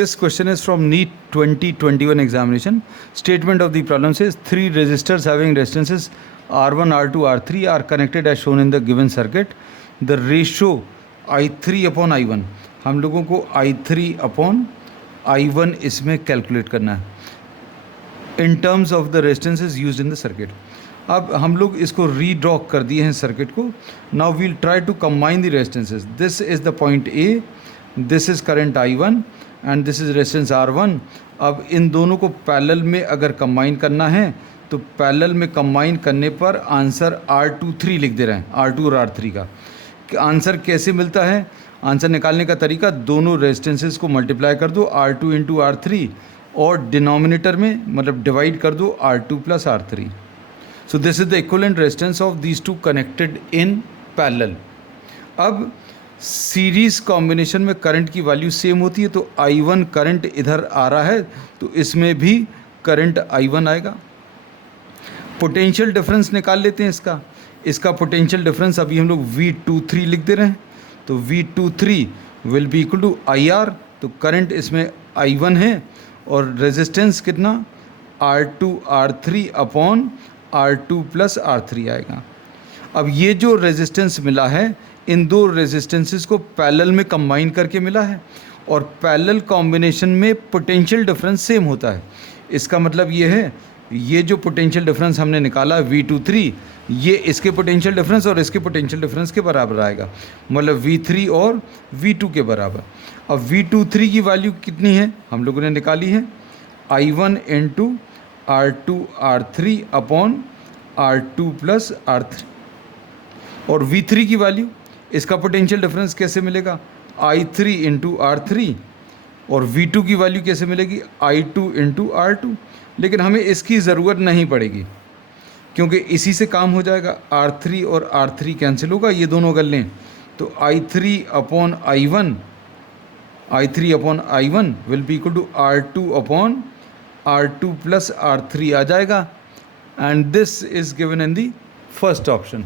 This question is from NEET 2021 examination. Statement of the problem says 3 resistors having resistances R1, R2, R3 are connected as shown in the given circuit. The ratio I3 upon I1, हम लोगों को I3 upon I1 इसमें calculate करना है in terms of the resistances used in the circuit. अब हम लोग इसको रीड्रॉ कर दिए हैं सर्किट को. Now we'll try to combine the resistances. This is the point A, this is current I1 and this is resistance R1. अब इन दोनों को पैरेलल में अगर कंबाइन करना है तो पैरेलल में कंबाइन करने पर आंसर R23 लिख दे रहे हैं, R2 और R3 का. आंसर कैसे मिलता है? आंसर निकालने का तरीका, दोनों रेजिस्टेंसेस को मल्टीप्लाई कर दो R2 इंटू R3 और डिनोमिनेटर में मतलब डिवाइड कर दो R2 plus R3. So this is the equivalent resistance of these two connected in parallel. अब सीरीज़ कॉम्बिनेशन में करंट की वैल्यू सेम होती है, तो I1 करंट इधर आ रहा है तो इसमें भी करंट I1 आएगा. पोटेंशियल डिफरेंस निकाल लेते हैं इसका पोटेंशियल डिफरेंस अभी हम लोग V23 लिख दे रहे हैं. तो V23 will be equal to IR. तो करंट इसमें I1 है और रेजिस्टेंस कितना R2 R3 upon R2 plus R3 आएगा. अब ये जो रेजिस्टेंस मिला है इन दो रेजिस्टेंसेस को पैरेलल में कंबाइन करके मिला है और पैरेलल कॉम्बिनेशन में पोटेंशियल डिफरेंस सेम होता है. इसका मतलब ये है ये जो पोटेंशियल डिफरेंस हमने निकाला V23 ये इसके पोटेंशियल डिफरेंस और इसके पोटेंशियल डिफरेंस के बराबर आएगा, मतलब V3 और V2 के बराबर. अब V23 की वैल्यू कितनी है हम लोगों ने निकाली है, I1 into R2 R3 upon R2 plus R3. और V3 की वैल्यू, इसका पोटेंशियल डिफरेंस कैसे मिलेगा, I3 इंटू R3 और V2 की वैल्यू कैसे मिलेगी, I2 इंटू R2. लेकिन हमें इसकी ज़रूरत नहीं पड़ेगी क्योंकि इसी से काम हो जाएगा. R3 और R3 कैंसिल होगा, ये दोनों अगर लें तो I3 upon I1 will be equal to R2 upon R2 plus R3 आ जाएगा. And this is given in the first option.